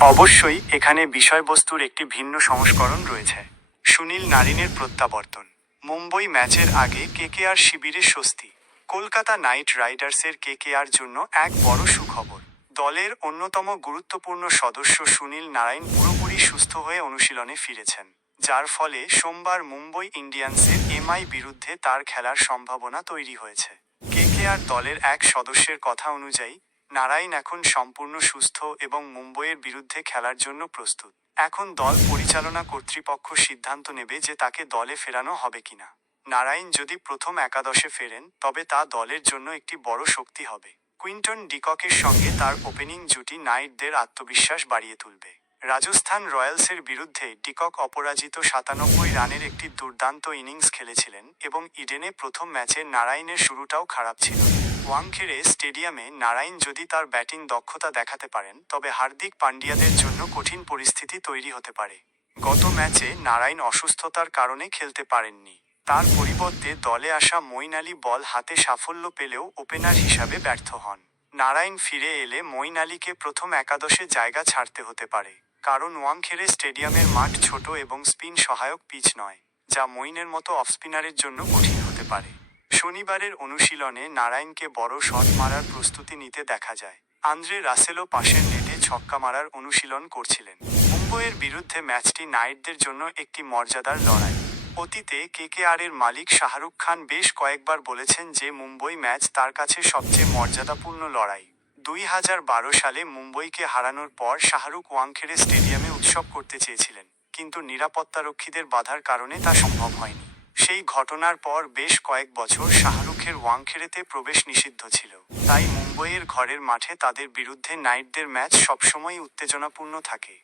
অবশ্যই এখানে বিষয়বস্তুর একটি ভিন্ন সংস্করণ রয়েছে। সুনীল নারিনের প্রত্যাবর্তন। মুম্বই ম্যাচের আগে কেকেআর শিবিরে স্বস্তি। কলকাতা নাইট রাইডার্সের কেকেআর জন্য এক বড় সুখবর। দলের অন্যতম গুরুত্বপূর্ণ সদস্য সুনীল নারাইন পুরোপুরি সুস্থ হয়ে অনুশীলনে ফিরেছেন, যার ফলে সোমবার মুম্বই ইন্ডিয়ান্সের এমআই বিরুদ্ধে তার খেলার সম্ভাবনা তৈরি হয়েছে। কেকেআর দলের এক সদস্যের কথা অনুযায়ী, নারাইন এখন সম্পূর্ণ সুস্থ এবং মুম্বইয়ের বিরুদ্ধে খেলার জন্য প্রস্তুত। এখন দল পরিচালনা কর্তৃপক্ষ সিদ্ধান্ত নেবে যে তাকে দলে ফেরানো হবে কিনা। নারাইন যদি প্রথম একাদশে ফেরেন, তবে তা দলের জন্য একটি বড় শক্তি হবে। কুইন্টন ডিককের সঙ্গে তার ওপেনিং জুটি নাইটদের আত্মবিশ্বাস বাড়িয়ে তুলবে। রাজস্থান রয়্যালসের বিরুদ্ধে ডিকক অপরাজিত 97 রানের একটি দুর্দান্ত ইনিংস খেলেছিলেন এবং ইডেনে প্রথম ম্যাচে নারাইনের শুরুটাও খারাপ ছিল। ওয়াংখেড়ে স্টেডিয়ামে নারাইন যদি তার ব্যাটিং দক্ষতা দেখাতে পারেন, তবে হার্দিক পান্ডিয়াদের জন্য কঠিন পরিস্থিতি তৈরি হতে পারে। গত ম্যাচে নারাইন অসুস্থতার কারণে খেলতে পারেননি। তার পরিবর্তে দলে আসা মঈন আলী বল হাতে সাফল্য পেলেও ওপেনার হিসাবে ব্যর্থ হন। নারাইন ফিরে এলে মঈন আলীকে প্রথম একাদশে জায়গা ছাড়তে হতে পারে, কারণ ওয়াংখেড়ে স্টেডিয়ামের মাঠ ছোট এবং স্পিন সহায়ক পিচ নয়, যা মঈনের মতো অফ স্পিনারের জন্য কঠিন হতে পারে। শনিবারের অনুশীলনে নারাইনকে বড় শট মারার প্রস্তুতি নিতে দেখা যায়। আন্দ্রে রাসেলও পাশের নেটে ছক্কা মারার অনুশীলন করছিলেন। মুম্বইয়ের বিরুদ্ধে ম্যাচটি নাইটদের জন্য একটি মর্যাদার লড়াই। অতীতে কেকেআরের মালিক শাহরুখ খান বেশ কয়েকবার বলেছেন যে মুম্বই ম্যাচ তার কাছে সবচেয়ে মর্যাদাপূর্ণ লড়াই। 2012 সালে মুম্বইকে হারানোর পর শাহরুখ ওয়াংখেড়ে স্টেডিয়ামে উৎসব করতে চেয়েছিলেন, কিন্তু নিরাপত্তারক্ষীদের বাধার কারণে তা সম্ভব হয়নি। সেই ঘটনার পর বেশ কয়েক বছর শাহরুখের ওয়াংখেড়েতে প্রবেশ নিষিদ্ধ ছিল। তাই মুম্বইয়ের ঘরের মাঠে তাদের বিরুদ্ধে নাইটদের ম্যাচ সবসময়ই উত্তেজনাপূর্ণ থাকে।